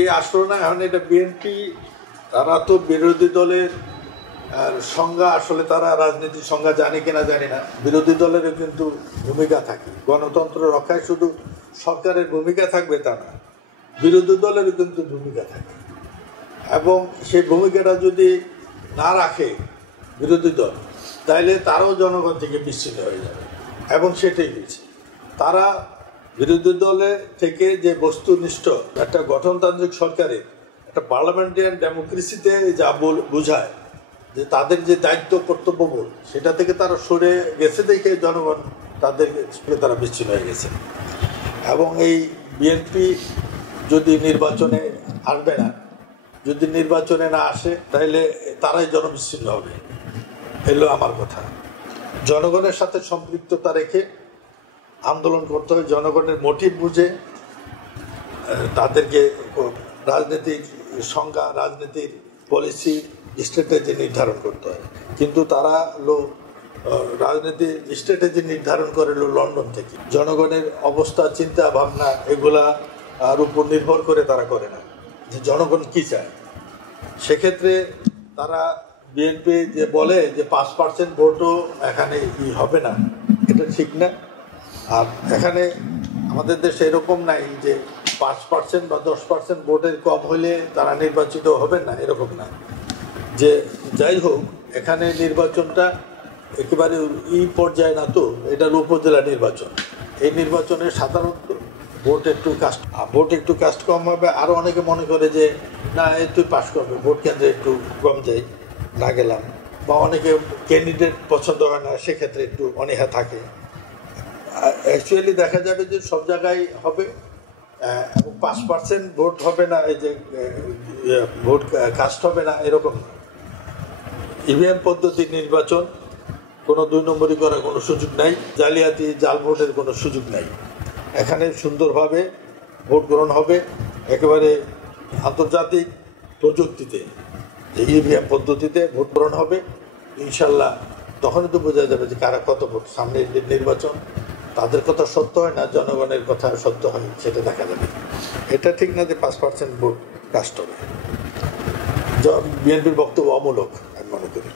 কে আসলো না, এখন এটা বিএনপি, তারা তো বিরোধী দলের সংজ্ঞা, আসলে তারা রাজনীতির সংজ্ঞা জানে কিনা জানি না, বিরোধী দলেরও কিন্তু ভূমিকা থাকে। গণতন্ত্র রক্ষায় শুধু সরকারের ভূমিকা থাকবে তা না, বিরোধী দলেরও কিন্তু ভূমিকা থাকে। এবং সেই ভূমিকাটা যদি না রাখে বিরোধী দল, তাইলে তারাও জনগণ থেকে বিচ্ছিন্ন হয়ে যাবে। এবং সেটাই হয়েছে, তারা বিরোধী দলে থেকে যে বস্তুনিষ্ঠ একটা গঠনতান্ত্রিক সরকারের একটা পার্লামেন্টারিয়ান ডেমোক্রেসিতে যা বোঝায় যে তাদের যে দায়িত্ব কর্তব্যবোধ, সেটা থেকে তারা সরে গেছে দেখে জনগণ তাদের তারা বিচ্ছিন্ন হয়ে গেছে। এবং এই বিএনপি যদি নির্বাচনে আসবে না, যদি নির্বাচনে না আসে, তাহলে তারাই জনবিচ্ছিন্ন হবে, এলো আমার কথা। জনগণের সাথে সম্পৃক্ততা রেখে আন্দোলন করতে হয়, জনগণের মোটিভ বুঝে তাদেরকে রাজনীতির সংজ্ঞা, রাজনীতির পলিসি, স্ট্র্যাটেজি নির্ধারণ করতে হয়। কিন্তু তারা রাজনীতির স্ট্র্যাটেজি নির্ধারণ করে লন্ডন থেকে। জনগণের অবস্থা, চিন্তা ভাবনা এগুলার উপর নির্ভর করে তারা করে না, যে জনগণ কি চায়। সেক্ষেত্রে তারা বিএনপি যে বলে যে 5% ভোটও এখানে হবে না, এটা ঠিক না। আর এখানে আমাদের দেশে এরকম নাই যে 5% বা 10% ভোটের কম হলে তারা নির্বাচিত হবেন না, এরকম না। যে যাই হোক, এখানে নির্বাচনটা একেবারে পর্যায়ে না, তো এটার উপজেলা নির্বাচন। এই নির্বাচনে সাধারণত ভোট একটু কাস্ট কম হবে। আরও অনেকে মনে করে যে না, একটু পাস করবে, ভোট কেন্দ্রে একটু কম যাই, না গেলাম, বা অনেকে ক্যান্ডিডেট পছন্দ হয় না, সেক্ষেত্রে একটু অনীহা থাকে। অ্যাকচুয়ালি দেখা যাবে যে সব জায়গায় হবে, এবং 5% ভোট হবে না, এই যে ভোট কাস্ট হবে না, এরকম না। ইভিএম পদ্ধতির নির্বাচন, কোনো 2 নম্বরই করার কোনো সুযোগ নাই, জালিয়াতি, জাল ভোটের কোনো সুযোগ নাই। এখানে সুন্দরভাবে ভোট গ্রহণ হবে, একেবারে আন্তর্জাতিক প্রযুক্তিতে, ইভিএম পদ্ধতিতে ভোট গ্রহণ হবে ইনশাল্লাহ। তখনই তো বোঝা যাবে যে কারা কত ভোট। সামনে নির্বাচন, তাদের কথা সত্য হয় না, জনগণের কথা সত্য হয়, সেটা দেখা যাবে। এটা ঠিক না যে 5% ভোট কাস্ট হবে। বিএনপির বক্তব্য অমূলক আমি মনে করি।